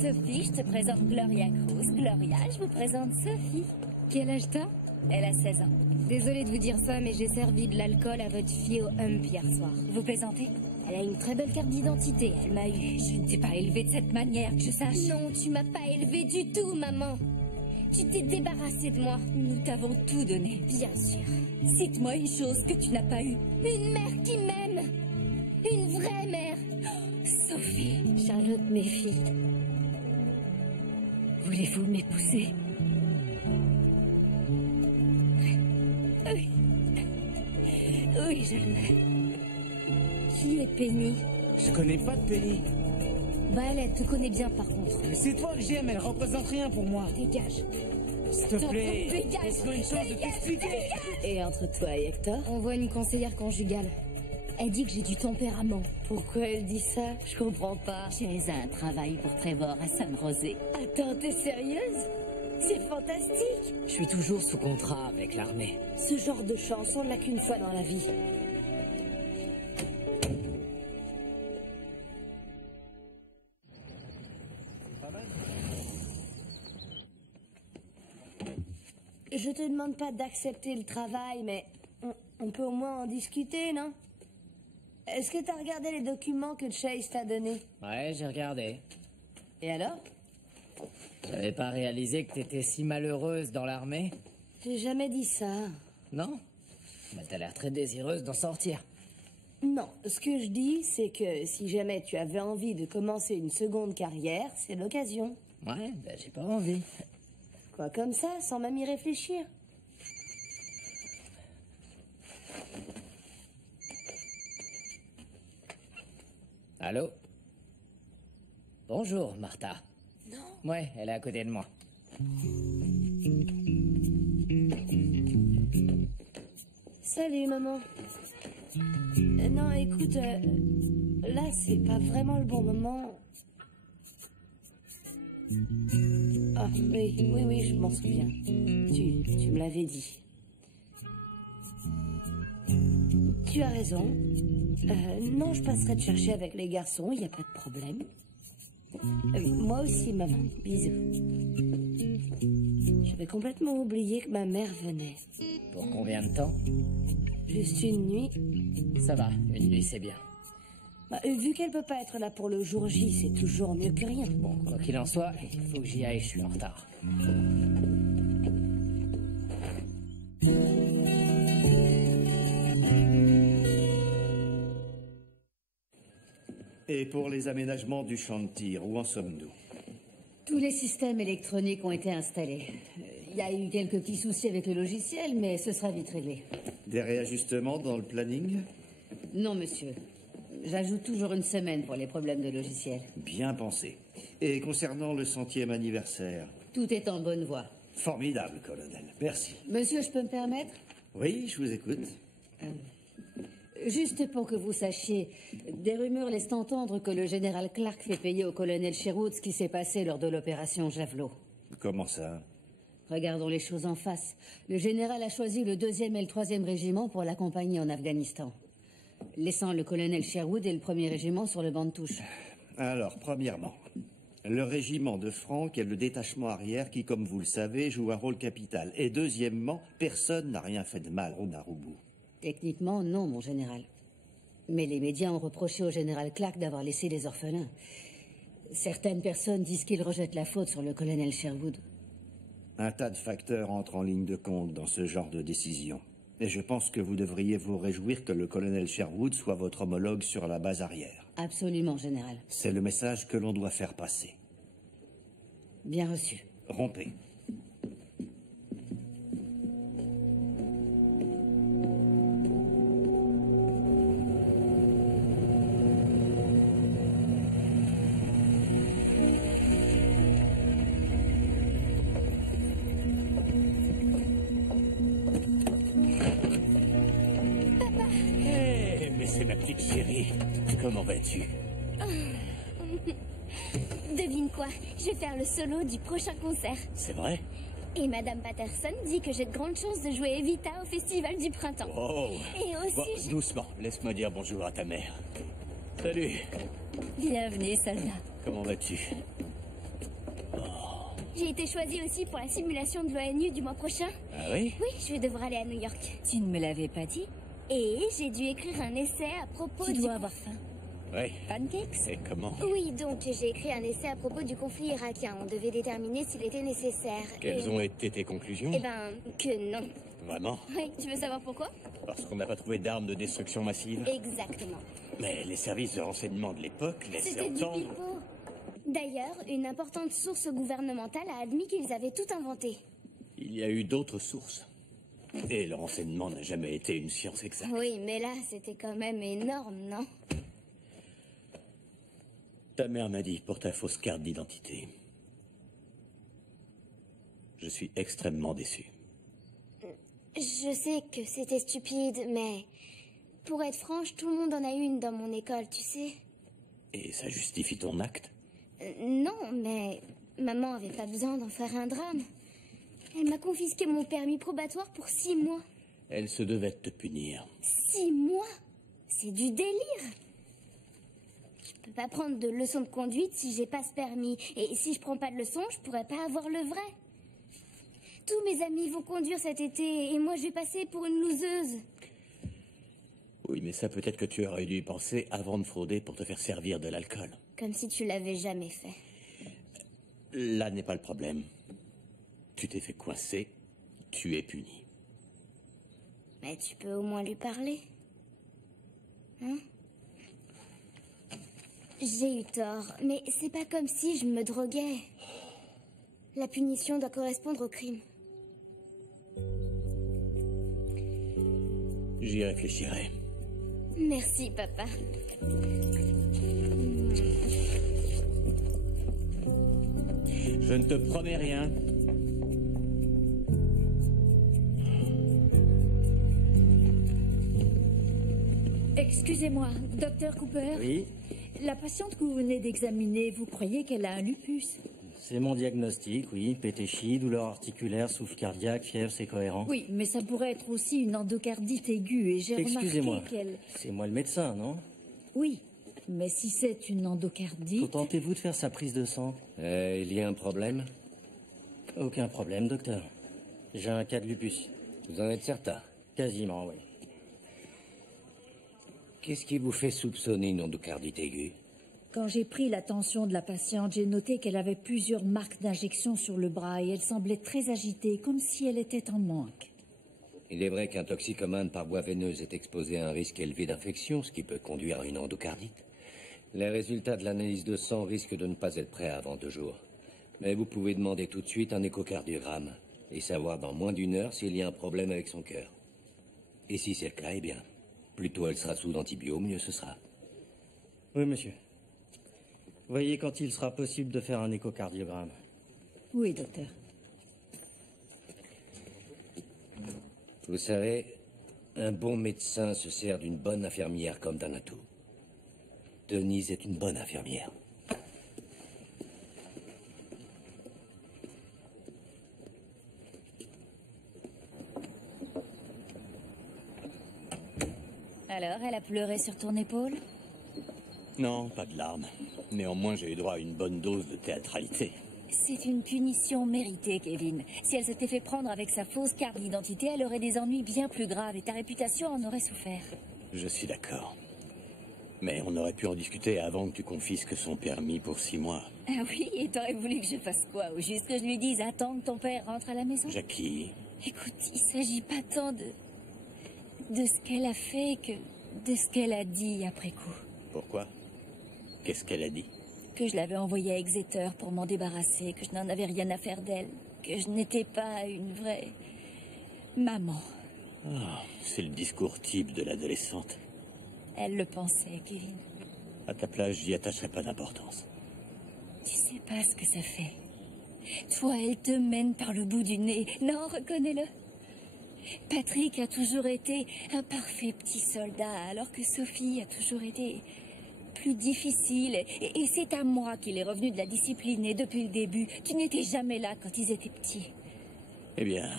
Sophie, je te présente Gloria Cruz. Gloria, je vous présente Sophie. Quel âge t'as? Elle a 16 ans. Désolée de vous dire ça, mais j'ai servi de l'alcool à votre fille au Hump hier soir. Vous plaisantez? Elle a une très belle carte d'identité. Elle m'a eu. Je ne t'ai pas élevée de cette manière, que je sache. Non, tu m'as pas élevée du tout, maman. Tu t'es débarrassée de moi. Nous t'avons tout donné. Bien sûr. Cite-moi une chose que tu n'as pas eue. Une mère qui m'aime. Une vraie mère. Sophie. Charlotte, mes filles. Voulez-vous m'épouser? Oui. Oui, je l'aime. Qui est Penny? Je connais pas de Penny. Bah, elle te connaît bien, par contre. C'est toi que j'aime, elle représente rien pour moi. Dégage. S'il te plaît, Dégage. laisse-moi une chance de t'expliquer. Et entre toi et Hector? On voit une conseillère conjugale. Elle dit que j'ai du tempérament. Pourquoi elle dit ça? Je comprends pas. J'ai un travail pour Trevor à San José. Attends, t'es sérieuse? C'est fantastique. Je suis toujours sous contrat avec l'armée. Ce genre de chance, on l'a qu'une fois dans la vie. Je te demande pas d'accepter le travail, mais on peut au moins en discuter, non? Est-ce que t'as regardé les documents que Chase t'a donnés? Ouais, j'ai regardé. Et alors? J'avais pas réalisé que t'étais si malheureuse dans l'armée. J'ai jamais dit ça. Non? Bah, t'as l'air très désireuse d'en sortir. Non, ce que je dis, c'est que si jamais tu avais envie de commencer une seconde carrière, c'est l'occasion. Ouais, bah, j'ai pas envie. Quoi, comme ça, sans même y réfléchir? Allô? Bonjour, Martha. Non. Ouais, elle est à côté de moi. Salut, maman. Non, écoute, là, c'est pas vraiment le bon moment. Ah, oui, je m'en souviens. Tu me l'avais dit. Tu as raison. Non, je passerai te chercher avec les garçons, il n'y a pas de problème. Moi aussi, maman. Bisous. J'avais complètement oublié que ma mère venait. Pour combien de temps? Juste une nuit. Ça va, une nuit c'est bien. Bah, vu qu'elle peut pas être là pour le jour J, c'est toujours mieux que rien. Bon, quoi qu'il en soit, il faut que j'y aille, je suis en retard. Et pour les aménagements du champ de tir, où en sommes-nous? Tous les systèmes électroniques ont été installés. Il y a eu quelques petits soucis avec le logiciel, mais ce sera vite réglé. Des réajustements dans le planning? Non, monsieur. J'ajoute toujours une semaine pour les problèmes de logiciel. Bien pensé. Et concernant le 100e anniversaire? Tout est en bonne voie. Formidable, colonel. Merci. Monsieur, je peux me permettre? Oui, je vous écoute. Juste pour que vous sachiez, des rumeurs laissent entendre que le général Clark fait payer au colonel Sherwood ce qui s'est passé lors de l'opération Javelot. Comment ça? Regardons les choses en face. Le général a choisi le 2e et le 3e régiment pour l'accompagner en Afghanistan, laissant le colonel Sherwood et le 1er régiment sur le banc de touche. Alors, premièrement, le régiment de Franck est le détachement arrière qui, comme vous le savez, joue un rôle capital. Et deuxièmement, personne n'a rien fait de mal au Narubu. Techniquement, non, mon général. Mais les médias ont reproché au général Clark d'avoir laissé les orphelins. Certaines personnes disent qu'il rejette la faute sur le colonel Sherwood. Un tas de facteurs entrent en ligne de compte dans ce genre de décision. Et je pense que vous devriez vous réjouir que le colonel Sherwood soit votre homologue sur la base arrière. Absolument, général. C'est le message que l'on doit faire passer. Bien reçu. Rompez. Comment vas-tu? Devine quoi? Je vais faire le solo du prochain concert. C'est vrai? Et Madame Patterson dit que j'ai de grandes chances de jouer Evita au Festival du Printemps. Oh! Et aussi... Bon, doucement, laisse-moi dire bonjour à ta mère. Salut. Bienvenue, soldat. Comment vas-tu? J'ai été choisie aussi pour la simulation de l'ONU du mois prochain. Ah oui? Oui, je vais devoir aller à New York. Tu ne me l'avais pas dit? Et j'ai dû écrire un essai à propos Tu du... dois avoir faim. Oui. Pancakes? Et comment? Oui, donc j'ai écrit un essai à propos du conflit irakien. On devait déterminer s'il était nécessaire. Quelles ont été tes conclusions? Eh ben, que non. Vraiment? Oui, tu veux savoir pourquoi? Parce qu'on n'a pas trouvé d'armes de destruction massive? Exactement. Mais les services de renseignement de l'époque laissaient C'était du entendre... pipeau. D'ailleurs, une importante source gouvernementale a admis qu'ils avaient tout inventé. Il y a eu d'autres sources. Et le renseignement n'a jamais été une science exacte. Oui, mais là, c'était quand même énorme, non? Ta mère m'a dit pour ta fausse carte d'identité. Je suis extrêmement déçu. Je sais que c'était stupide, mais... Pour être franche, tout le monde en a une dans mon école, tu sais. Et ça justifie ton acte? Non, mais... Maman avait pas besoin d'en faire un drame. Elle m'a confisqué mon permis probatoire pour 6 mois. Elle se devait te punir. 6 mois? C'est du délire. Je peux pas prendre de leçons de conduite si j'ai pas ce permis. Et si je prends pas de leçons, je pourrais pas avoir le vrai. Tous mes amis vont conduire cet été et moi je vais passer pour une loseuse. Oui, mais ça peut-être que tu aurais dû y penser avant de frauder pour te faire servir de l'alcool. Comme si tu l'avais jamais fait. Là n'est pas le problème. Tu t'es fait coincer, tu es puni. Mais tu peux au moins lui parler. Hein? J'ai eu tort, mais c'est pas comme si je me droguais. La punition doit correspondre au crime. J'y réfléchirai. Merci, papa. Je ne te promets rien. Excusez-moi, docteur Cooper. Oui, La patiente que vous venez d'examiner, vous croyez qu'elle a un lupus? c'est mon diagnostic, oui. Pétéchie, douleur articulaire, souffle cardiaque, fièvre, c'est cohérent. Oui, mais ça pourrait être aussi une endocardite aiguë et j'ai remarqué Excusez-moi, qu'elle... c'est moi le médecin, non? Oui, mais si c'est une endocardite... Tentez-vous de faire sa prise de sang? Il y a un problème? Aucun problème, docteur. J'ai un cas de lupus. Vous en êtes certain? Quasiment, oui. Qu'est-ce qui vous fait soupçonner une endocardite aiguë? Quand j'ai pris la tension de la patiente, j'ai noté qu'elle avait plusieurs marques d'injection sur le bras et elle semblait très agitée, comme si elle était en manque. Il est vrai qu'un toxicomane par voie veineuse est exposé à un risque élevé d'infection, ce qui peut conduire à une endocardite. Les résultats de l'analyse de sang risquent de ne pas être prêts avant 2 jours. Mais vous pouvez demander tout de suite un échocardiogramme et savoir dans moins d'1 heure s'il y a un problème avec son cœur. Et si c'est le cas, eh bien, plus tôt elle sera sous antibio, mieux ce sera. Oui, monsieur. Voyez quand il sera possible de faire un échocardiogramme. Oui, docteur. Vous savez, un bon médecin se sert d'une bonne infirmière comme d'un atout. Denise est une bonne infirmière. Alors, elle a pleuré sur ton épaule? Non, pas de larmes. Néanmoins, j'ai eu droit à une bonne dose de théâtralité. C'est une punition méritée, Kevin. Si elle s'était fait prendre avec sa fausse carte d'identité, elle aurait des ennuis bien plus graves et ta réputation en aurait souffert. Je suis d'accord. Mais on aurait pu en discuter avant que tu confisques son permis pour 6 mois. Ah oui, et t'aurais voulu que je fasse quoi? Ou juste que je lui dise attends que ton père rentre à la maison? Jackie, Écoute, il s'agit pas tant de ce qu'elle a fait que de ce qu'elle a dit après coup. pourquoi? Qu'est-ce qu'elle a dit? Que je l'avais envoyée à Exeter pour m'en débarrasser, que je n'en avais rien à faire d'elle, que je n'étais pas une vraie maman. Ah, c'est le discours type de l'adolescente. Elle le pensait, Kevin. À ta place, j'y attacherai pas d'importance. Tu sais pas ce que ça fait. Toi, elle te mène par le bout du nez. Non, reconnais-le. Patrick a toujours été un parfait petit soldat, alors que Sophie a toujours été plus difficile. Et c'est à moi qu'il est revenu de la discipliner depuis le début. Tu n'étais jamais là quand ils étaient petits. Eh bien,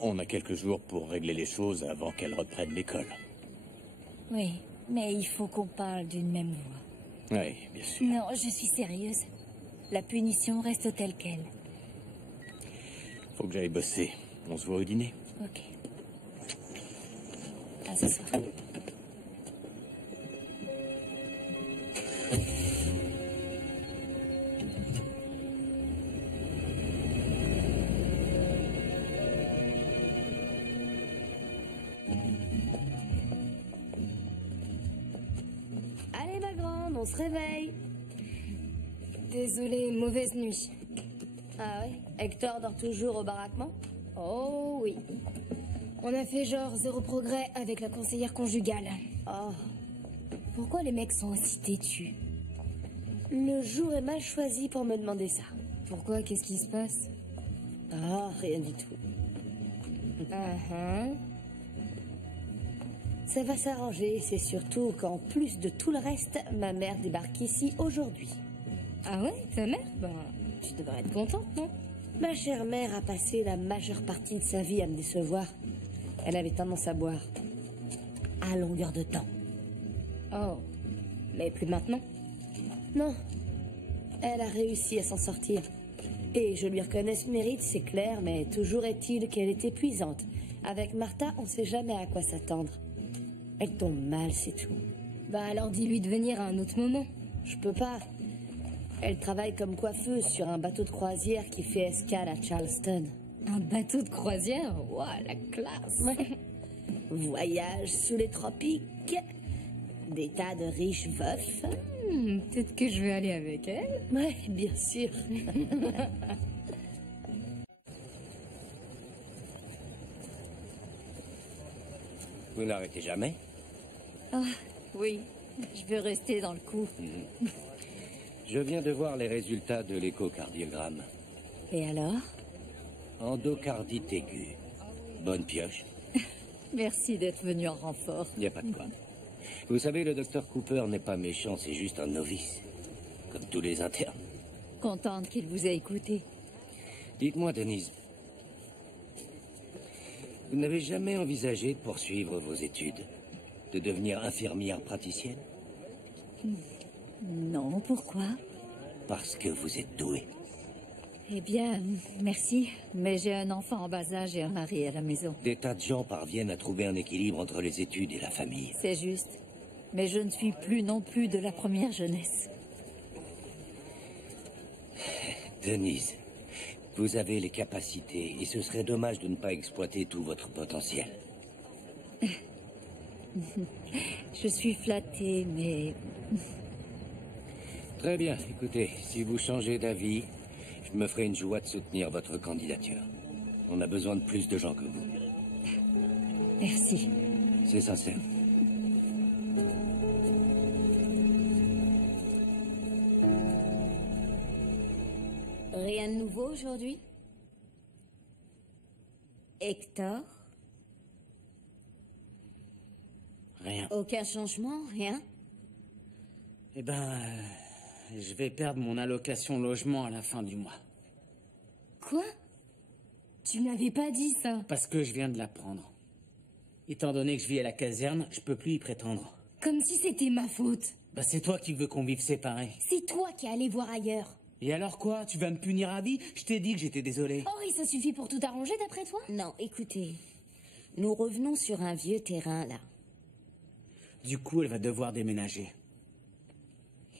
on a quelques jours pour régler les choses avant qu'elle reprenne l'école. Oui, Mais il faut qu'on parle d'une même voix. Oui, bien sûr. Non, je suis sérieuse. La punition reste telle qu'elle. Faut que j'aille bosser. On se voit au dîner. Ok. À ce soir. Allez ma grande, on se réveille. Désolée, mauvaise nuit. Ah ouais? Hector dort toujours au baraquement? Oh oui. On a fait genre zéro progrès avec la conseillère conjugale. Oh. Pourquoi les mecs sont aussi têtus? Le jour est mal choisi pour me demander ça. Pourquoi? Qu'est-ce qui se passe? Ah, rien du tout. Ça va s'arranger, c'est surtout qu'en plus de tout le reste, ma mère débarque ici aujourd'hui. Ah ouais, ta mère? Ben, tu devrais être contente, non? Ma chère mère a passé la majeure partie de sa vie à me décevoir. Elle avait tendance à boire. À longueur de temps. Oh. Mais plus maintenant? Non. Elle a réussi à s'en sortir. Et je lui reconnais ce mérite, c'est clair, mais toujours est-il qu'elle est épuisante. Avec Martha, on sait jamais à quoi s'attendre. Elle tombe mal, c'est tout. Bah alors dis-lui de venir à un autre moment. Je peux pas. Elle travaille comme coiffeuse sur un bateau de croisière qui fait escale à Charleston. Un bateau de croisière? Ouah, la classe. Ouais. Voyage sous les tropiques. Des tas de riches veufs. Peut-être que je vais aller avec elle. Ouais, bien sûr. Vous n'arrêtez jamais? Ah, oui. Je veux rester dans le coup. Je viens de voir les résultats de l'échocardiogramme. Et alors? Endocardite aiguë. Bonne pioche. Merci d'être venu en renfort. Il n'y a pas de quoi. Vous savez, le docteur Cooper n'est pas méchant, c'est juste un novice. Comme tous les internes. Contente qu'il vous ait écouté. Dites-moi, Denise, vous n'avez jamais envisagé de poursuivre vos études? De devenir infirmière praticienne? Non, pourquoi? Parce que vous êtes douée. Eh bien, merci. Mais j'ai un enfant en bas âge et un mari à la maison. Des tas de gens parviennent à trouver un équilibre entre les études et la famille. C'est juste. Mais je ne suis plus non plus de la première jeunesse. Denise, vous avez les capacités et ce serait dommage de ne pas exploiter tout votre potentiel. Je suis flattée, mais... Très bien, écoutez, si vous changez d'avis, je me ferai une joie de soutenir votre candidature. On a besoin de plus de gens comme vous. Merci. C'est sincère. Rien de nouveau aujourd'hui? Hector? Rien. Aucun changement? Rien? Eh ben, je vais perdre mon allocation logement à la fin du mois. Quoi? Tu m'avais pas dit ça. Parce que je viens de l'apprendre. Étant donné que je vis à la caserne, je peux plus y prétendre. Comme si c'était ma faute. Bah c'est toi qui veux qu'on vive séparés. C'est toi qui es allé voir ailleurs. Et alors quoi? Tu vas me punir à vie? Je t'ai dit que j'étais désolé. Oh, et ça suffit pour tout arranger d'après toi? Non, écoutez. Nous revenons sur un vieux terrain, là. Du coup, elle va devoir déménager.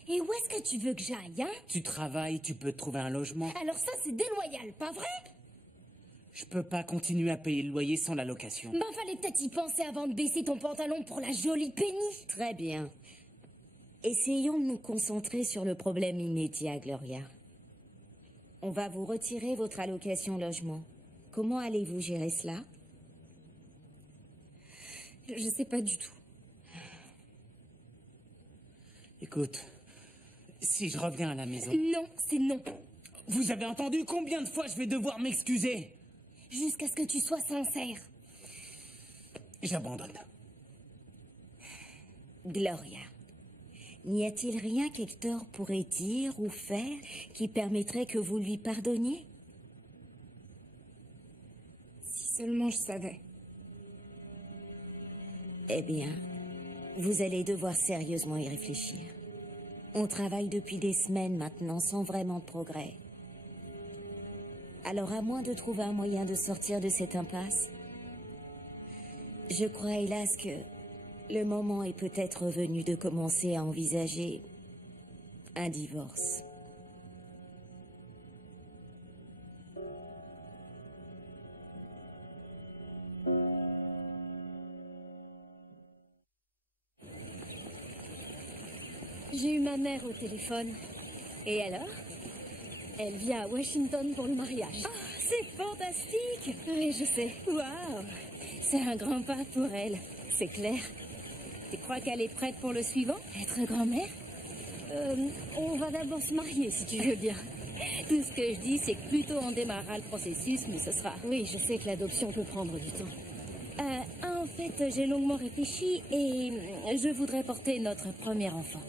Et où est-ce que tu veux que j'aille, hein? Tu travailles, tu peux te trouver un logement. Alors ça, c'est déloyal, pas vrai? Je peux pas continuer à payer le loyer sans l'allocation. Ben, fallait peut-être y penser avant de baisser ton pantalon pour la jolie Penny. Très bien. Essayons de nous concentrer sur le problème immédiat, Gloria. On va vous retirer votre allocation logement. Comment allez-vous gérer cela? Je sais pas du tout. Écoute, si je reviens à la maison... Non, c'est non. Vous avez entendu combien de fois je vais devoir m'excuser? Jusqu'à ce que tu sois sincère. J'abandonne. Gloria, n'y a-t-il rien qu'Hector pourrait dire ou faire qui permettrait que vous lui pardonniez? Si seulement je savais. Eh bien, Vous allez devoir sérieusement y réfléchir. On travaille depuis des semaines maintenant sans vraiment de progrès. Alors à moins de trouver un moyen de sortir de cette impasse, je crois hélas que le moment est peut-être venu de commencer à envisager un divorce. J'ai eu ma mère au téléphone. Et alors? Elle vient à Washington pour le mariage. Oh, c'est fantastique! Oui, je sais. Waouh! C'est un grand pas pour elle, c'est clair. Tu crois qu'elle est prête pour le suivant? Être grand-mère? On va d'abord se marier, si tu veux bien. Tout ce que je dis, c'est que plutôt on démarrera le processus, mais ce sera... Oui, je sais que l'adoption peut prendre du temps. En fait, j'ai longuement réfléchi et je voudrais porter notre premier enfant.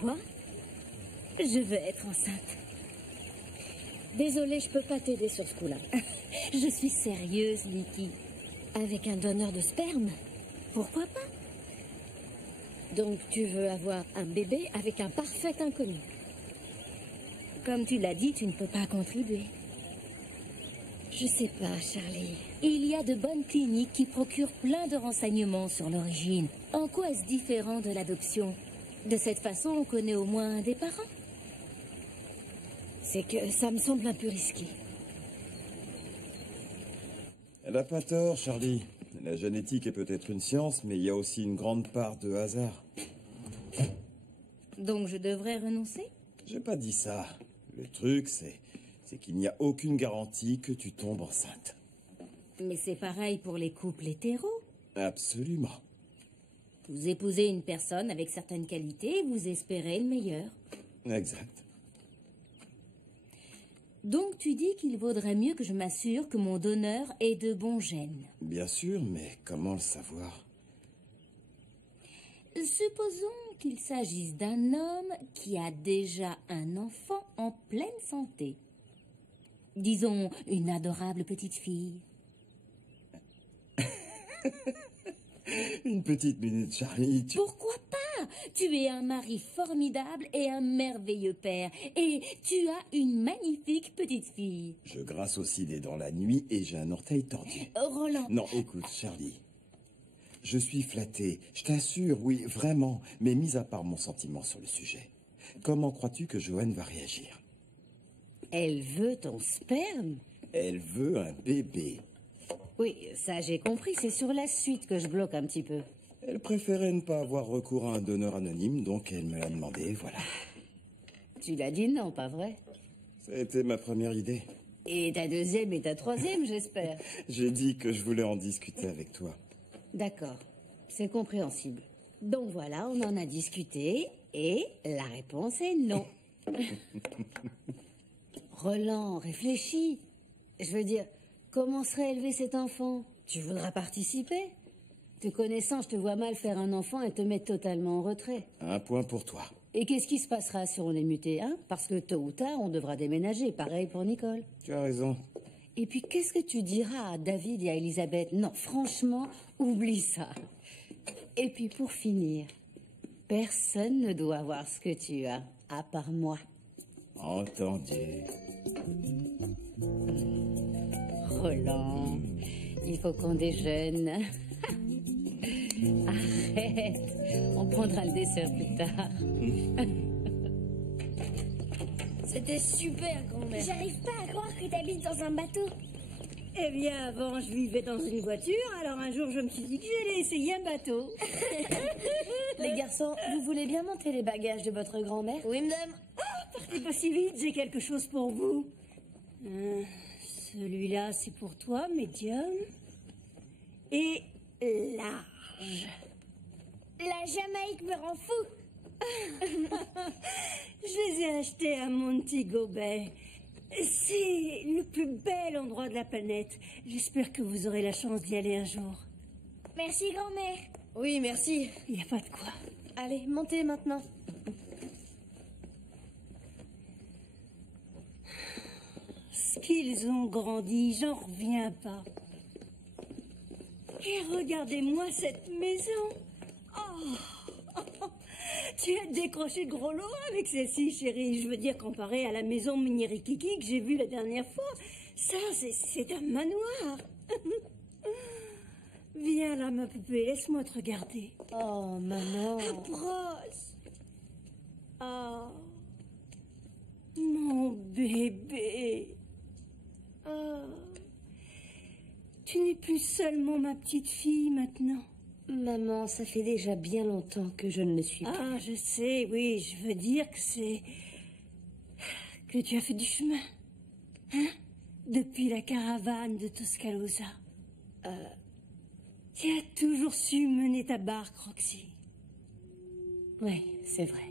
Quoi? Je veux être enceinte. Désolée, je peux pas t'aider sur ce coup-là. Je suis sérieuse, Nikki. Avec un donneur de sperme? Pourquoi pas? Donc tu veux avoir un bébé avec un parfait inconnu? Comme tu l'as dit, tu ne peux pas contribuer. Je sais pas, Charlie. Il y a de bonnes cliniques qui procurent plein de renseignements sur l'origine. En quoi est-ce différent de l'adoption? De cette façon, on connaît au moins un des parents. C'est que ça me semble un peu risqué. Elle n'a pas tort, Charlie. La génétique est peut-être une science, mais il y a aussi une grande part de hasard. Donc je devrais renoncer? J'ai pas dit ça. Le truc, c'est qu'il n'y a aucune garantie que tu tombes enceinte. Mais c'est pareil pour les couples hétéros. Absolument. Vous épousez une personne avec certaines qualités et vous espérez le meilleur. Exact. Donc tu dis qu'il vaudrait mieux que je m'assure que mon donneur ait de bons gènes. Bien sûr, mais comment le savoir? Supposons qu'il s'agisse d'un homme qui a déjà un enfant en pleine santé. Disons une adorable petite fille. Une petite minute, Charlie. Pourquoi pas? Tu es un mari formidable et un merveilleux père. Et tu as une magnifique petite fille. Je grasse aussi des dents la nuit et j'ai un orteil tordu. Roland. Non, écoute, Charlie. Je suis flatté, je t'assure, oui, vraiment. Mais mis à part mon sentiment sur le sujet, comment crois-tu que Joanne va réagir? Elle veut ton sperme? Elle veut un bébé. Oui, ça j'ai compris, c'est sur la suite que je bloque un petit peu. Elle préférait ne pas avoir recours à un donneur anonyme, donc elle me l'a demandé, voilà. Tu l'as dit non, pas vrai? Ça a été ma première idée. Et ta deuxième et ta troisième, j'espère. J'ai dit que je voulais en discuter avec toi. D'accord, c'est compréhensible. Donc voilà, on en a discuté, et la réponse est non. Roland, réfléchis. Je veux dire, comment serait élevé cet enfant? Tu voudras participer? Te connaissant, je te vois mal faire un enfant et te mettre totalement en retrait. Un point pour toi. Et qu'est-ce qui se passera si on est muté, hein? Parce que tôt ou tard, on devra déménager. Pareil pour Nicole. Tu as raison. Et puis, qu'est-ce que tu diras à David et à Elisabeth? Non, franchement, oublie ça. Et puis, pour finir, personne ne doit voir ce que tu as, à part moi. Entendu. Roland, il faut qu'on déjeune. Arrête, on prendra le dessert plus tard. C'était super, grand-mère. J'arrive pas à croire que t'habites dans un bateau. Eh bien, avant, je vivais dans une voiture, alors un jour, je me suis dit que j'allais essayer un bateau. Les garçons, vous voulez bien monter les bagages de votre grand-mère? Oui, madame. Partez pas si vite, j'ai quelque chose pour vous. Celui-là, c'est pour toi, médium. Et large. La Jamaïque me rend fou. Je les ai achetés à Montego Bay. C'est le plus bel endroit de la planète. J'espère que vous aurez la chance d'y aller un jour. Merci, grand-mère. Oui, merci. Il n'y a pas de quoi. Allez, montez maintenant. Ce qu'ils ont grandi, j'en reviens pas. Et regardez-moi cette maison. Oh, Tu as décroché de gros lot avec celle-ci, chérie. Je veux dire, comparé à la maison Minirikiki que j'ai vue la dernière fois, ça, c'est un manoir. Viens là, ma poupée, laisse-moi te regarder. Oh, maman. Approche. Oh, mon bébé. Oh. Tu n'es plus seulement ma petite fille maintenant. Maman, ça fait déjà bien longtemps que je ne le suis plus. Ah, je sais, oui, je veux dire que c'est... que tu as fait du chemin. Hein? Depuis la caravane de Tuscaloosa. Tu as toujours su mener ta barque, Roxy. Oui, c'est vrai.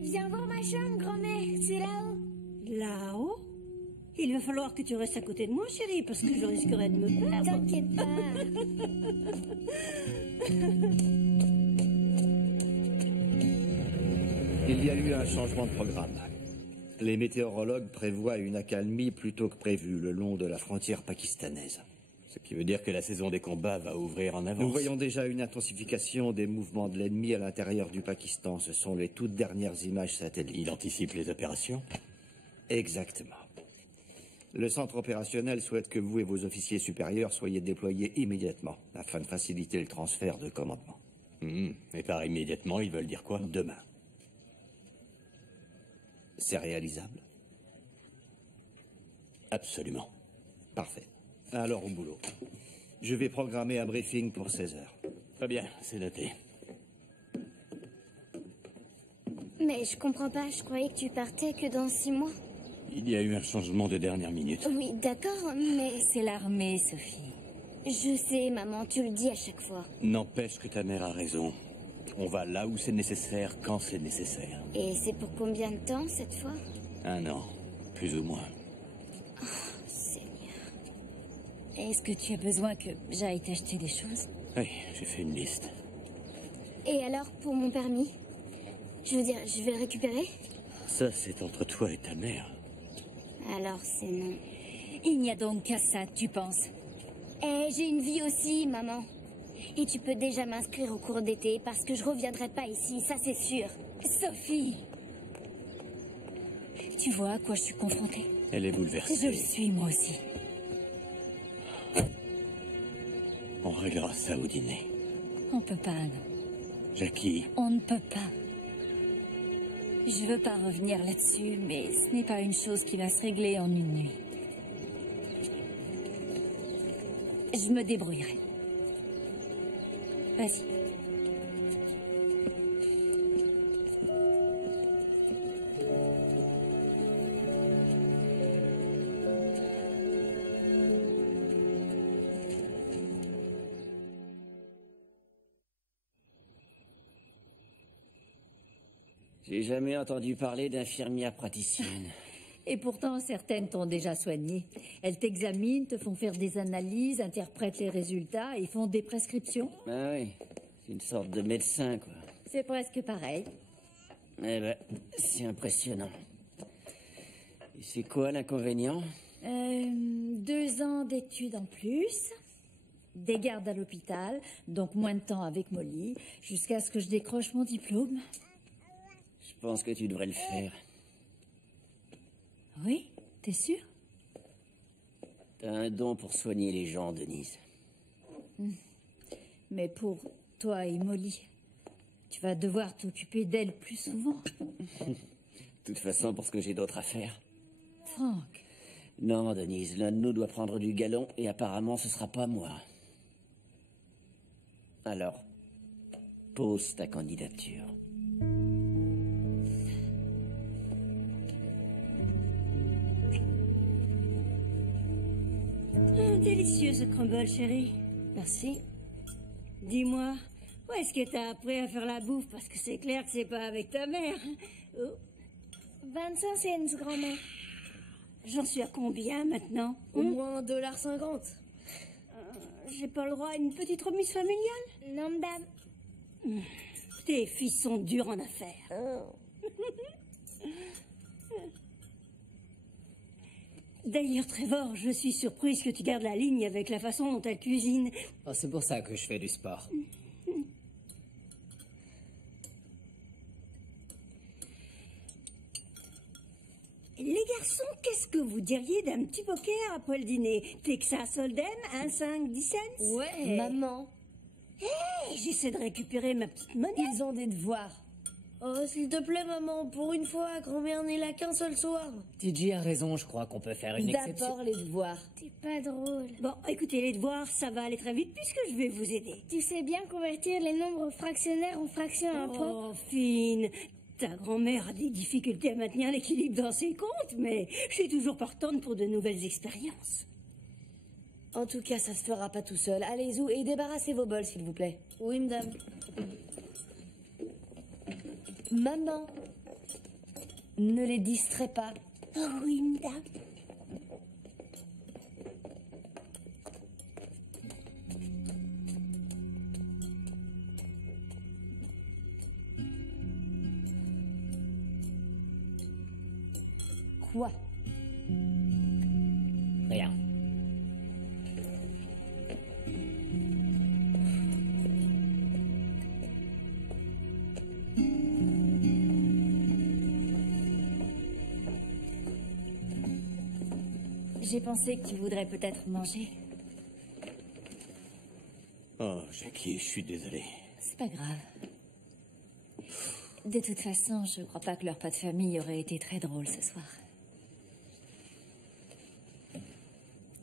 Viens voir ma chambre, grand-mère. C'est là-haut. Là-haut? Il va falloir que tu restes à côté de moi, chérie, parce que je risquerais de me perdre. T'inquiète pas. Il y a eu un changement de programme. Les météorologues prévoient une accalmie plutôt que prévu le long de la frontière pakistanaise. Ce qui veut dire que la saison des combats va ouvrir en avance. Nous voyons déjà une intensification des mouvements de l'ennemi à l'intérieur du Pakistan. Ce sont les toutes dernières images satellites. Il anticipe les opérations? Exactement. Le centre opérationnel souhaite que vous et vos officiers supérieurs soyez déployés immédiatement, afin de faciliter le transfert de commandement. Et par immédiatement, ils veulent dire quoi? Demain. C'est réalisable? Absolument. Parfait. Alors au boulot. Je vais programmer un briefing pour 16 heures. Très bien, c'est noté. Mais je comprends pas, je croyais que tu partais que dans 6 mois. Il y a eu un changement de dernière minute. Oui, d'accord, mais... C'est l'armée, Sophie. Je sais, maman, tu le dis à chaque fois. N'empêche que ta mère a raison. On va là où c'est nécessaire, quand c'est nécessaire. Et c'est pour combien de temps, cette fois? 1 an, plus ou moins. Est-ce que tu as besoin que j'aille t'acheter des choses? Oui, j'ai fait une liste. Et alors, pour mon permis? Je veux dire, je vais le récupérer? Ça, c'est entre toi et ta mère. Alors, c'est non. Il n'y a donc qu'à ça, tu penses? Eh, j'ai une vie aussi, maman. Et tu peux déjà m'inscrire au cours d'été, parce que je reviendrai pas ici, ça c'est sûr. Sophie! Tu vois à quoi je suis confrontée? Elle est bouleversée. Je le suis, moi aussi. On réglera ça au dîner. On peut pas, non. Jackie. On ne peut pas. Je veux pas revenir là-dessus, mais ce n'est pas une chose qui va se régler en une nuit. Je me débrouillerai. Vas-y. J'ai jamais entendu parler d'infirmière praticienne. Et pourtant, certaines t'ont déjà soigné. Elles t'examinent, te font faire des analyses, interprètent les résultats et font des prescriptions. Ah oui, c'est une sorte de médecin, quoi. C'est presque pareil. Eh ben, c'est impressionnant. Et c'est quoi l'inconvénient? 2 ans d'études en plus, des gardes à l'hôpital, donc moins de temps avec Molly, jusqu'à ce que je décroche mon diplôme. Je pense que tu devrais le faire. Oui, t'es sûr? T'as un don pour soigner les gens, Denise. Mais pour toi et Molly, tu vas devoir t'occuper d'elle plus souvent. De toute façon, parce que j'ai d'autres affaires. Franck. Non, Denise, l'un de nous doit prendre du galon et apparemment ce sera pas moi. Alors, pose ta candidature. Délicieux ce crumble, chérie. Merci. Dis-moi, où est-ce que t'as appris à faire la bouffe? Parce que c'est clair que c'est pas avec ta mère. Oh. 25 cents, grand-mère. J'en suis à combien maintenant? Au moins $1,50. J'ai pas le droit à une petite remise familiale? Non, madame. Tes fils sont durs en affaires. D'ailleurs, Trevor, je suis surprise que tu gardes la ligne avec la façon dont elle cuisine. Oh, c'est pour ça que je fais du sport. Les garçons, qu'est-ce que vous diriez d'un petit poker après le dîner? Texas Hold'em, 1, 5, 10 cents? Ouais. Maman. Hé, j'essaie de récupérer ma petite monnaie. Ils ont des devoirs. Oh, s'il te plaît, maman, pour une fois, grand-mère n'est là qu'un seul soir. TJ a raison, je crois qu'on peut faire une exception. D'abord les devoirs. T'es pas drôle. Bon, écoutez, les devoirs, ça va aller très vite puisque je vais vous aider. Tu sais bien convertir les nombres fractionnaires en fractions impropres. Oh, Fine, ta grand-mère a des difficultés à maintenir l'équilibre dans ses comptes, mais je suis toujours partante pour de nouvelles expériences. En tout cas, ça se fera pas tout seul. Allez-y et débarrassez vos bols, s'il vous plaît. Oui, madame. Maman, ne les distrais pas. Oh oui, madame. Quoi? Rien. J'ai pensé que tu voudrais peut-être manger. Oh, Jackie, je suis désolé. C'est pas grave. De toute façon, je crois pas que leur pas de famille aurait été très drôle ce soir.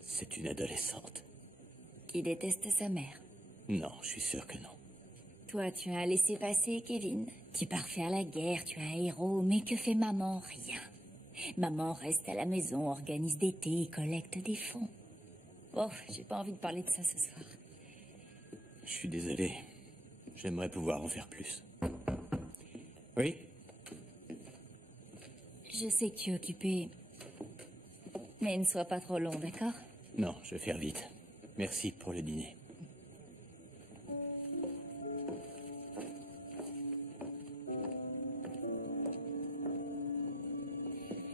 C'est une adolescente. Qui déteste sa mère. Non, je suis sûr que non. Toi, tu as un laissez-passer, Kevin. Tu pars faire la guerre, tu es un héros, mais que fait maman? Rien. Maman reste à la maison, organise des thés et collecte des fonds. Oh, j'ai pas envie de parler de ça ce soir. Je suis désolé. J'aimerais pouvoir en faire plus. Oui? Je sais que tu es occupé, mais ne sois pas trop long, d'accord? Non, je vais faire vite. Merci pour le dîner.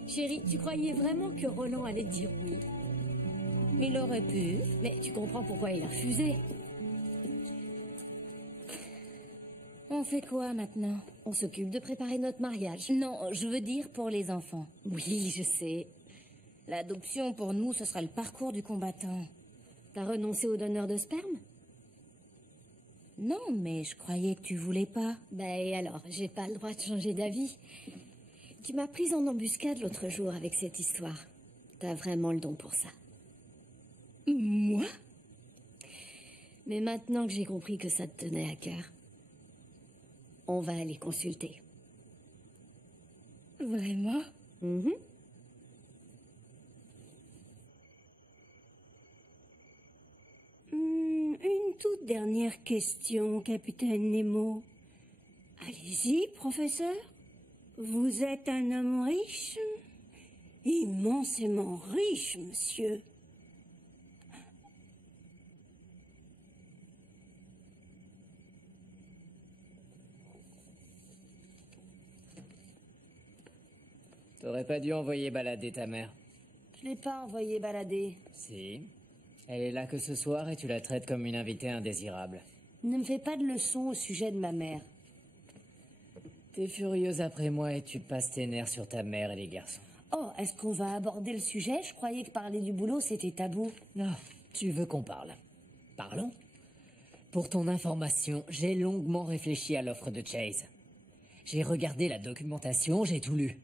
Chérie, tu croyais vraiment que Roland allait dire oui? Il aurait pu. Mais tu comprends pourquoi il a refusé. On fait quoi maintenant? On s'occupe de préparer notre mariage. Non, je veux dire pour les enfants. Oui, je sais. L'adoption, pour nous, ce sera le parcours du combattant. T'as renoncé au donneur de sperme? Non, mais je croyais que tu voulais pas. Ben et alors, j'ai pas le droit de changer d'avis. Tu m'as prise en embuscade l'autre jour avec cette histoire. T'as vraiment le don pour ça. Moi? Mais maintenant que j'ai compris que ça te tenait à cœur, on va aller consulter. Vraiment? Mhm. Une toute dernière question, capitaine Nemo. Allez-y, professeur. Vous êtes un homme riche? Immensément riche, monsieur. T'aurais pas dû envoyer balader ta mère. Je l'ai pas envoyé balader. Si. Elle est là que ce soir et tu la traites comme une invitée indésirable. Ne me fais pas de leçons au sujet de ma mère. T'es furieuse après moi et tu passes tes nerfs sur ta mère et les garçons. Oh, est-ce qu'on va aborder le sujet? Je croyais que parler du boulot, c'était tabou. Non, tu veux qu'on parle. Parlons. Pour ton information, j'ai longuement réfléchi à l'offre de Chase. J'ai regardé la documentation, j'ai tout lu.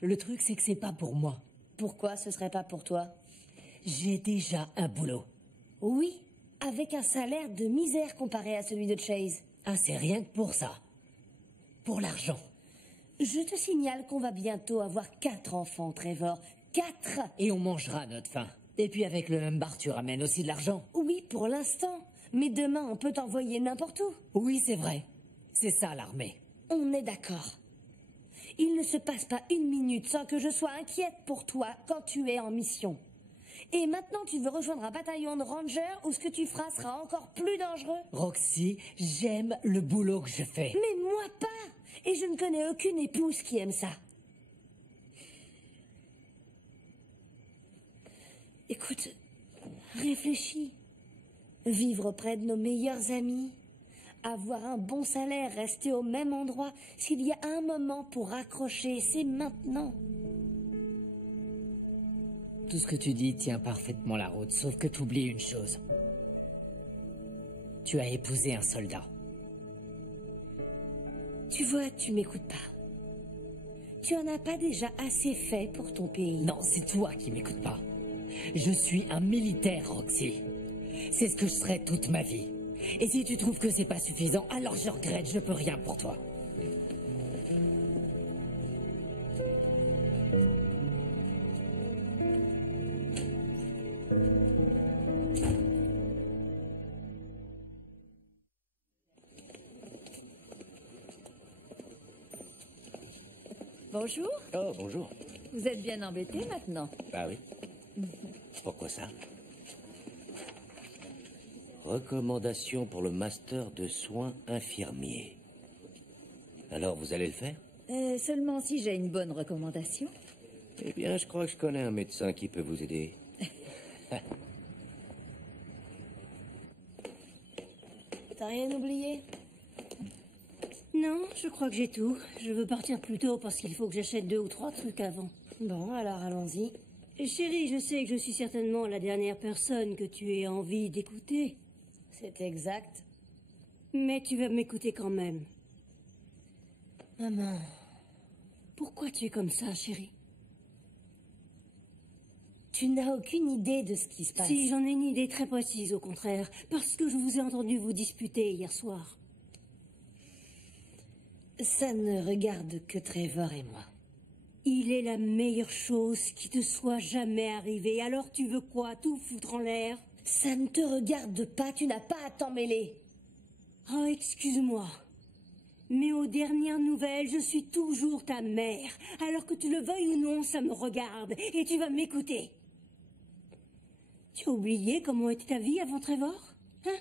Le truc, c'est que c'est pas pour moi. Pourquoi ce serait pas pour toi? J'ai déjà un boulot. Oui, avec un salaire de misère comparé à celui de Chase. Ah, c'est rien que pour ça. Pour l'argent. Je te signale qu'on va bientôt avoir 4 enfants, Trevor. 4! Et on mangera à notre faim. Et puis avec le même bar, tu ramènes aussi de l'argent. Oui, pour l'instant. Mais demain, on peut t'envoyer n'importe où. Oui, c'est vrai. C'est ça, l'armée. On est d'accord. Il ne se passe pas une minute sans que je sois inquiète pour toi quand tu es en mission. Et maintenant, tu veux rejoindre un bataillon de rangers où ce que tu feras sera encore plus dangereux? Roxy, j'aime le boulot que je fais. Mais moi pas! Et je ne connais aucune épouse qui aime ça. Écoute, réfléchis. Vivre près de nos meilleurs amis, avoir un bon salaire, rester au même endroit, s'il y a un moment pour raccrocher, c'est maintenant. Tout ce que tu dis tient parfaitement la route, sauf que tu oublies une chose. Tu as épousé un soldat. Tu vois, tu m'écoutes pas. Tu en as pas déjà assez fait pour ton pays. Non, c'est toi qui m'écoutes pas. Je suis un militaire, Roxy. C'est ce que je serai toute ma vie. Et si tu trouves que c'est pas suffisant, alors je regrette, je peux rien pour toi. Bonjour. Oh, bonjour. Vous êtes bien embêté maintenant. Ah oui. Pourquoi ça? Recommandation pour le master de soins infirmiers. Alors, vous allez le faire? Seulement si j'ai une bonne recommandation. Eh bien, je crois que je connais un médecin qui peut vous aider. T'as rien oublié? Non, je crois que j'ai tout. Je veux partir plus tôt parce qu'il faut que j'achète 2 ou 3 trucs avant. Bon, alors allons-y. Chérie, je sais que je suis certainement la dernière personne que tu aies envie d'écouter. C'est exact. Mais tu vas m'écouter quand même. Maman. Pourquoi tu es comme ça, chérie? Tu n'as aucune idée de ce qui se passe. Si, j'en ai une idée très précise, au contraire. Parce que je vous ai entendu vous disputer hier soir. Ça ne regarde que Trevor et moi. Il est la meilleure chose qui te soit jamais arrivée. Alors tu veux quoi? Tout foutre en l'air? Ça ne te regarde pas, tu n'as pas à t'en mêler. Oh, excuse-moi. Mais aux dernières nouvelles, je suis toujours ta mère. Alors que tu le veuilles ou non, ça me regarde. Et tu vas m'écouter. Tu as oublié comment était ta vie avant Trevor? Hein?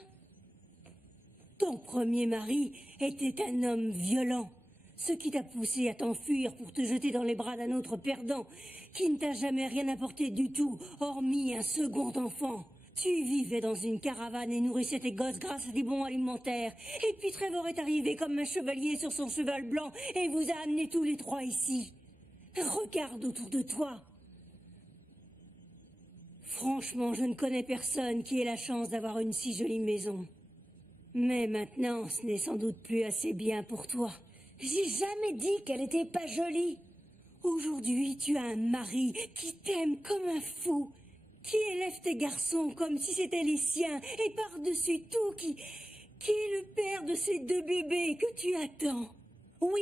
Ton premier mari était un homme violent. Ce qui t'a poussé à t'enfuir pour te jeter dans les bras d'un autre perdant, qui ne t'a jamais rien apporté du tout, hormis un second enfant. Tu vivais dans une caravane et nourrissais tes gosses grâce à des bons alimentaires. Et puis Trevor est arrivé comme un chevalier sur son cheval blanc et vous a amenés tous les 3 ici. Regarde autour de toi. Franchement, je ne connais personne qui ait la chance d'avoir une si jolie maison. Mais maintenant, ce n'est sans doute plus assez bien pour toi. J'ai jamais dit qu'elle était pas jolie. Aujourd'hui, tu as un mari qui t'aime comme un fou, qui élève tes garçons comme si c'étaient les siens, et par-dessus tout, qui est le père de ces 2 bébés que tu attends. Oui.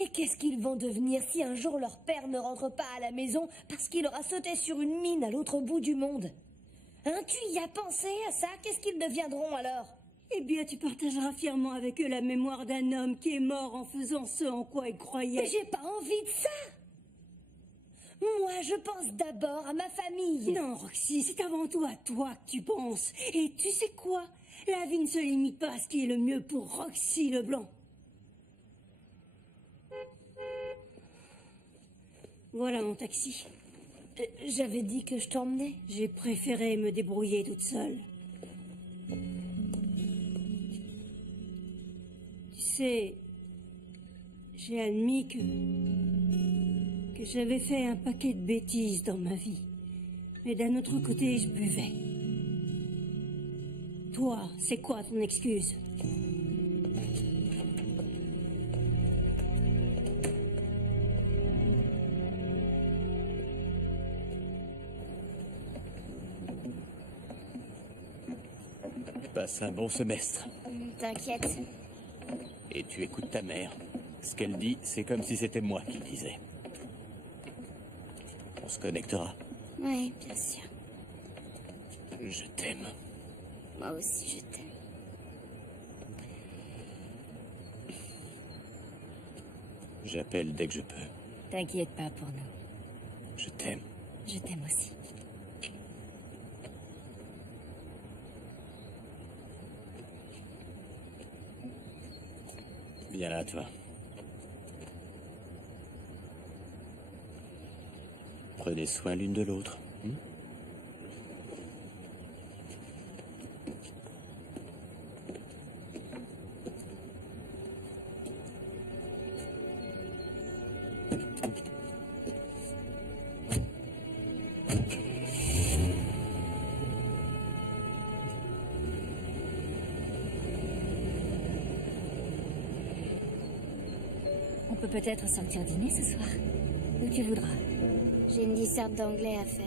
Et qu'est-ce qu'ils vont devenir si un jour leur père ne rentre pas à la maison parce qu'il aura sauté sur une mine à l'autre bout du monde? Hein, tu y as pensé à ça? Qu'est-ce qu'ils deviendront alors? Eh bien, tu partageras fièrement avec eux la mémoire d'un homme qui est mort en faisant ce en quoi il croyait. Mais j'ai pas envie de ça. Moi, je pense d'abord à ma famille. Non, Roxy, c'est avant tout à toi que tu penses. Et tu sais quoi? La vie ne se limite pas à ce qui est le mieux pour Roxy Leblanc. Voilà mon taxi. J'avais dit que je t'emmenais. J'ai préféré me débrouiller toute seule. Tu sais, j'ai admis que j'avais fait un paquet de bêtises dans ma vie. Mais d'un autre côté, je buvais. Toi, c'est quoi ton excuse? Passe un bon semestre. T'inquiète. Et tu écoutes ta mère. Ce qu'elle dit, c'est comme si c'était moi qui le disais. On se connectera. Oui, bien sûr. Je t'aime. Moi aussi, je t'aime. J'appelle dès que je peux. T'inquiète pas pour nous. Je t'aime. Je t'aime aussi. Viens là, toi. Prenez soin l'une de l'autre. peut peut-être sortir dîner ce soir. Où tu voudras. J'ai une disserte d'anglais à faire.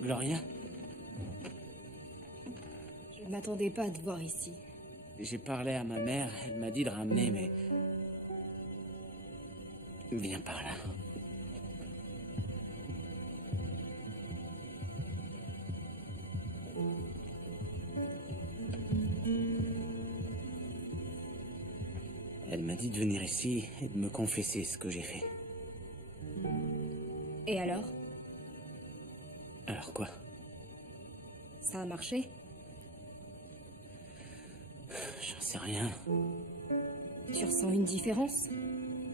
Gloria? Je m'attendais pas à te voir ici. J'ai parlé à ma mère, elle m'a dit de ramener, mais... Viens par là. Elle m'a dit de venir ici et de me confesser ce que j'ai fait. Et alors? Alors quoi? Ça a marché? J'en sais rien. Tu ressens une différence?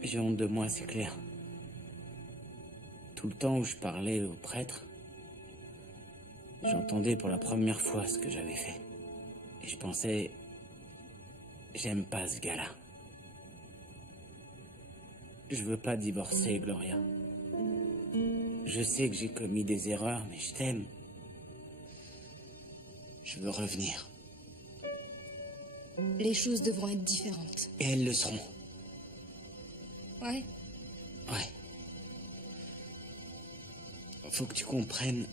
J'ai honte de moi, c'est clair. Tout le temps où je parlais au prêtre, j'entendais pour la première fois ce que j'avais fait. Et je pensais... J'aime pas ce gars-là. Je veux pas divorcer, Gloria. Je sais que j'ai commis des erreurs, mais je t'aime. Je veux revenir. Les choses devront être différentes. Et elles le seront. Ouais. Ouais. Faut que tu comprennes.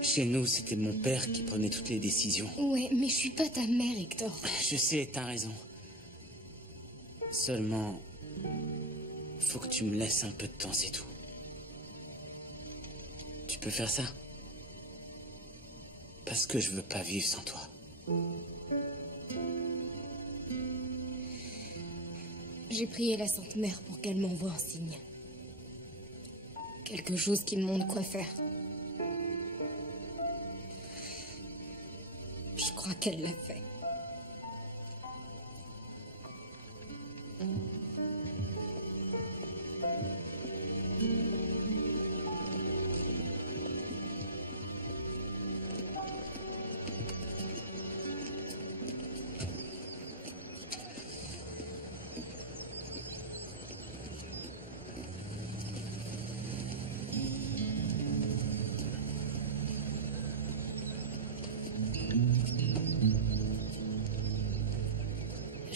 Chez nous, c'était mon père qui prenait toutes les décisions. Ouais, mais je suis pas ta mère, Hector. Je sais, t'as raison. Seulement... Faut que tu me laisses un peu de temps, c'est tout. Tu peux faire ça? Parce que je veux pas vivre sans toi. J'ai prié la Sainte Mère pour qu'elle m'envoie un signe. Quelque chose qui me montre quoi faire. Je crois qu'elle l'a fait.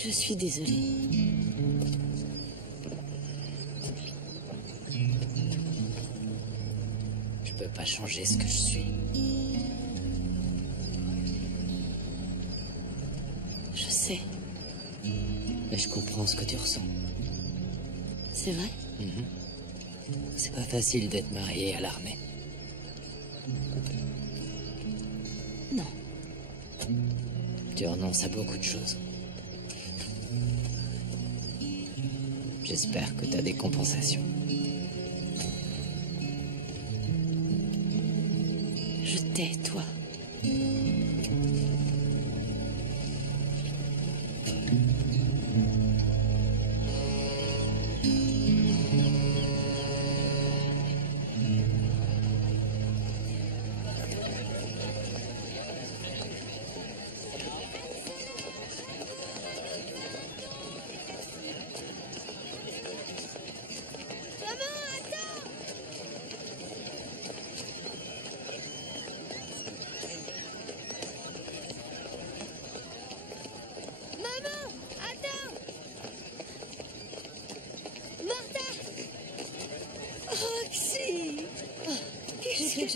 Je suis désolée. Je peux pas changer ce que je suis. Je sais. Mais je comprends ce que tu ressens. C'est vrai? C'est pas facile d'être marié à l'armée. Non. Tu renonces à beaucoup de choses. J'espère que t'as des compensations. Je t'ai, toi.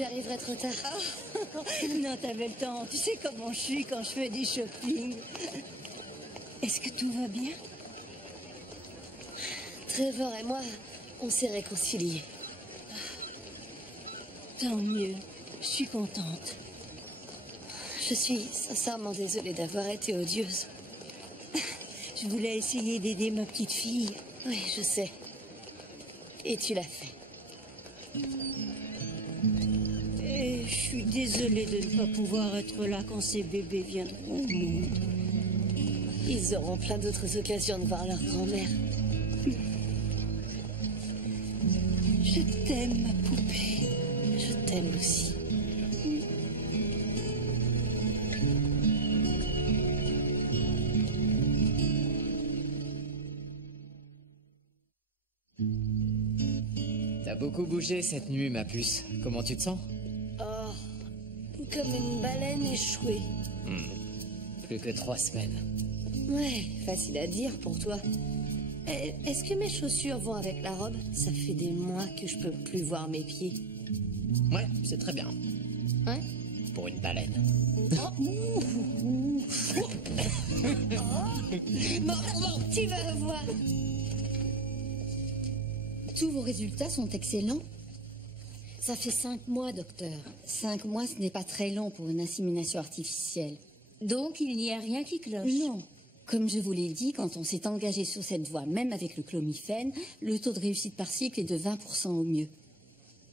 j'arriverai trop tard. Non, t'avais le temps. Tu sais comment je suis quand je fais du shopping. Est-ce que tout va bien? Trevor et moi, on s'est réconciliés. Tant mieux. Je suis contente. Je suis sincèrement désolée d'avoir été odieuse. Je voulais essayer d'aider ma petite fille. Oui, je sais. Et tu l'as fait. Et je suis désolée de ne pas pouvoir être là quand ces bébés viendront au monde. Ils auront plein d'autres occasions de voir leur grand-mère. Je t'aime, ma poupée. Je t'aime aussi. T'as beaucoup bougé cette nuit, ma puce. Comment tu te sens? Oh, comme une baleine échouée. Plus que 3 semaines. Ouais, facile à dire pour toi. Est-ce que mes chaussures vont avec la robe? Ça fait des mois que je peux plus voir mes pieds. Ouais, c'est très bien. Ouais? Pour une baleine. Tu vas voir. Tous vos résultats sont excellents. Ça fait 5 mois, docteur. 5 mois, ce n'est pas très long pour une insémination artificielle. Donc, il n'y a rien qui cloche. Non. Comme je vous l'ai dit, quand on s'est engagé sur cette voie, même avec le clomifène, le taux de réussite par cycle est de 20% au mieux.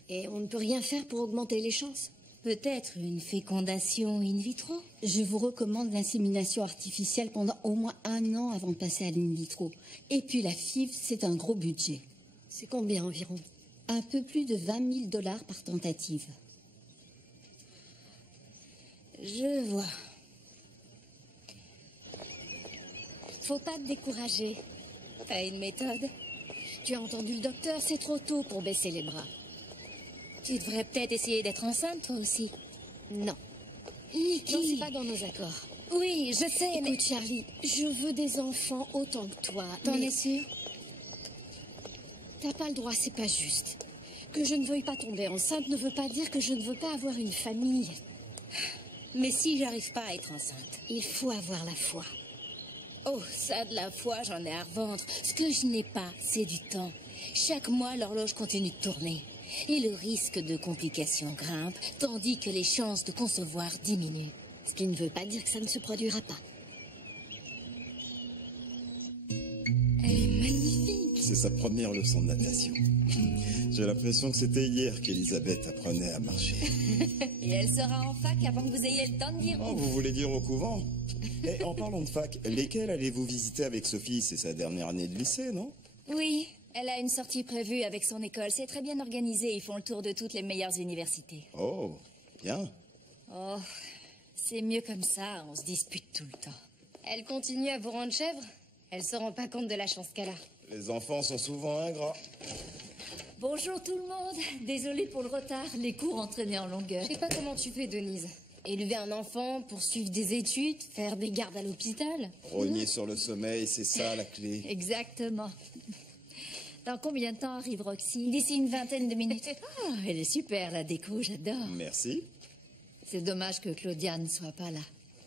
Et on ne peut rien faire pour augmenter les chances? Peut-être une fécondation in vitro. Je vous recommande l'insémination artificielle pendant au moins 1 an avant de passer à l'in vitro. Et puis la FIV, c'est un gros budget. C'est combien environ? Un peu plus de $20 000 par tentative. Je vois. Faut pas te décourager. T'as une méthode? Tu as entendu le docteur, c'est trop tôt pour baisser les bras. Tu devrais peut-être essayer d'être enceinte, toi aussi. Non. Nikki. Non, c'est pas dans nos accords. Oui, je sais, Écoute, mais... Charlie, je veux des enfants autant que toi. T'en es sûre? T'as pas le droit, c'est pas juste. Que je ne veuille pas tomber enceinte ne veut pas dire que je ne veux pas avoir une famille. Mais si j'arrive pas à être enceinte? Il faut avoir la foi. Oh, ça de la foi, j'en ai à revendre. Ce que je n'ai pas, c'est du temps. Chaque mois, l'horloge continue de tourner. Et le risque de complications grimpe, tandis que les chances de concevoir diminuent. Ce qui ne veut pas dire que ça ne se produira pas. Elle est magnifique. C'est sa première leçon de natation. J'ai l'impression que c'était hier qu'Elisabeth apprenait à marcher. Et elle sera en fac avant que vous ayez le temps de dire. Oh, vous voulez dire au couvent? Et en parlant de fac, lesquelles allez-vous visiter avec Sophie? C'est sa dernière année de lycée, non? Oui, elle a une sortie prévue avec son école. C'est très bien organisé. Ils font le tour de toutes les meilleures universités. Oh, bien. Oh, c'est mieux comme ça. On se dispute tout le temps. Elle continue à vous rendre chèvre? Elle se rend pas compte de la chance qu'elle a. Les enfants sont souvent ingrats. Bonjour tout le monde. Désolée pour le retard. Les cours entraînaient en longueur. Je sais pas comment tu fais, Denise. Élever un enfant, poursuivre des études, faire des gardes à l'hôpital. Rogner sur le sommeil, c'est ça la clé. Exactement. Dans combien de temps arrive Roxy? D'ici une vingtaine de minutes. Ah, elle est super, la déco, j'adore. Merci. C'est dommage que Claudia ne soit pas là.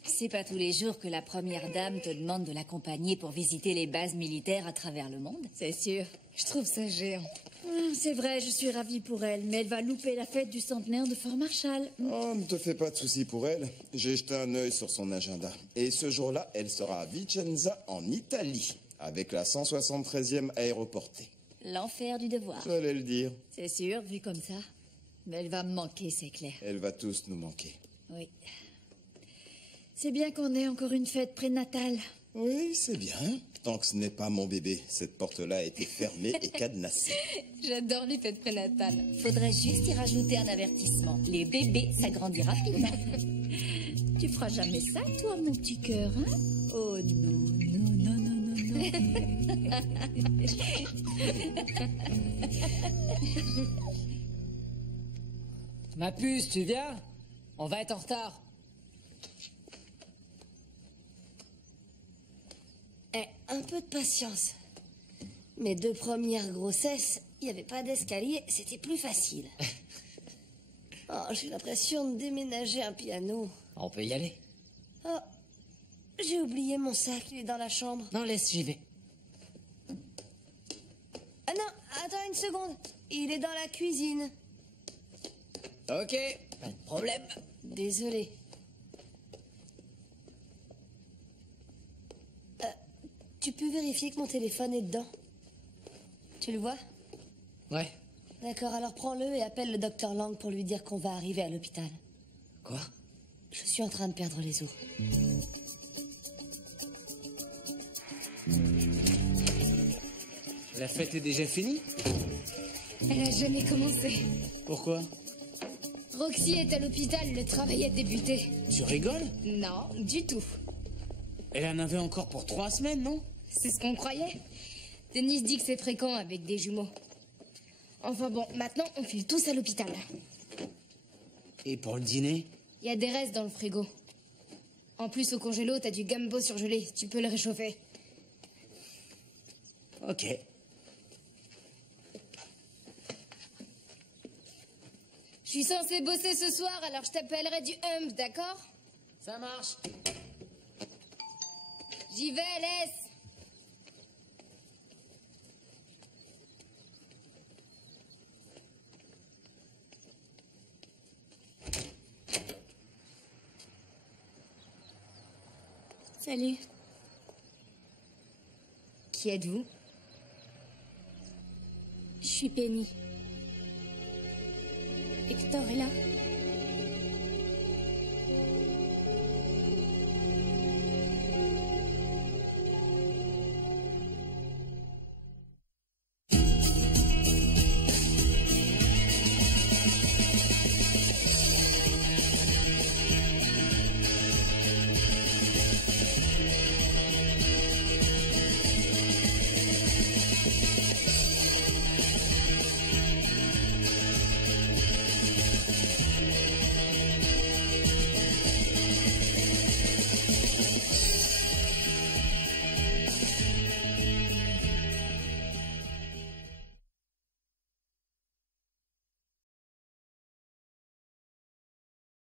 C'est pas tous les jours que la première dame te demande de l'accompagner pour visiter les bases militaires à travers le monde. C'est sûr. Je trouve ça géant. C'est vrai, je suis ravie pour elle, mais elle va louper la fête du centenaire de Fort Marshall. Oh, ne te fais pas de soucis pour elle. J'ai jeté un œil sur son agenda. Et ce jour-là, elle sera à Vicenza, en Italie, avec la 173e aéroportée. L'enfer du devoir. J'allais le dire. C'est sûr, vu comme ça. Mais elle va me manquer, c'est clair. Elle va tous nous manquer. Oui. C'est bien qu'on ait encore une fête prénatale. Oui, c'est bien. Tant que ce n'est pas mon bébé. Cette porte-là a été fermée et cadenassée. J'adore les fêtes prénatales. Faudrait juste y rajouter un avertissement. Les bébés s'agrandissent rapidement. Tu feras jamais ça, toi, mon petit cœur, hein? Oh non, non, non, non, non, non. Ma puce, tu viens? On va être en retard. Un peu de patience. Mes 2 premières grossesses, il n'y avait pas d'escalier, c'était plus facile. Oh, j'ai l'impression de déménager un piano. On peut y aller. Oh, j'ai oublié mon sac, il est dans la chambre. Non, laisse, j'y vais. Ah non, attends une seconde. Il est dans la cuisine. Ok, pas de problème. Désolé. Tu peux vérifier que mon téléphone est dedans? Tu le vois? Ouais. D'accord, alors prends-le et appelle le docteur Lang pour lui dire qu'on va arriver à l'hôpital. Quoi? Je suis en train de perdre les os. La fête est déjà finie? Elle a jamais commencé. Pourquoi? Roxy est à l'hôpital, le travail a débuté. Tu rigoles? Non, du tout. Elle en avait encore pour 3 semaines, non? C'est ce qu'on croyait. Denise dit que c'est fréquent avec des jumeaux. Enfin bon, maintenant on file tous à l'hôpital. Et pour le dîner? Il y a des restes dans le frigo. En plus, au congélo, t'as du gumbo surgelé. Tu peux le réchauffer. Ok. Je suis censée bosser ce soir, alors je t'appellerai du hump, d'accord? Ça marche. J'y vais, laisse. Salut. Qui êtes-vous? Je suis Penny. Hector est là?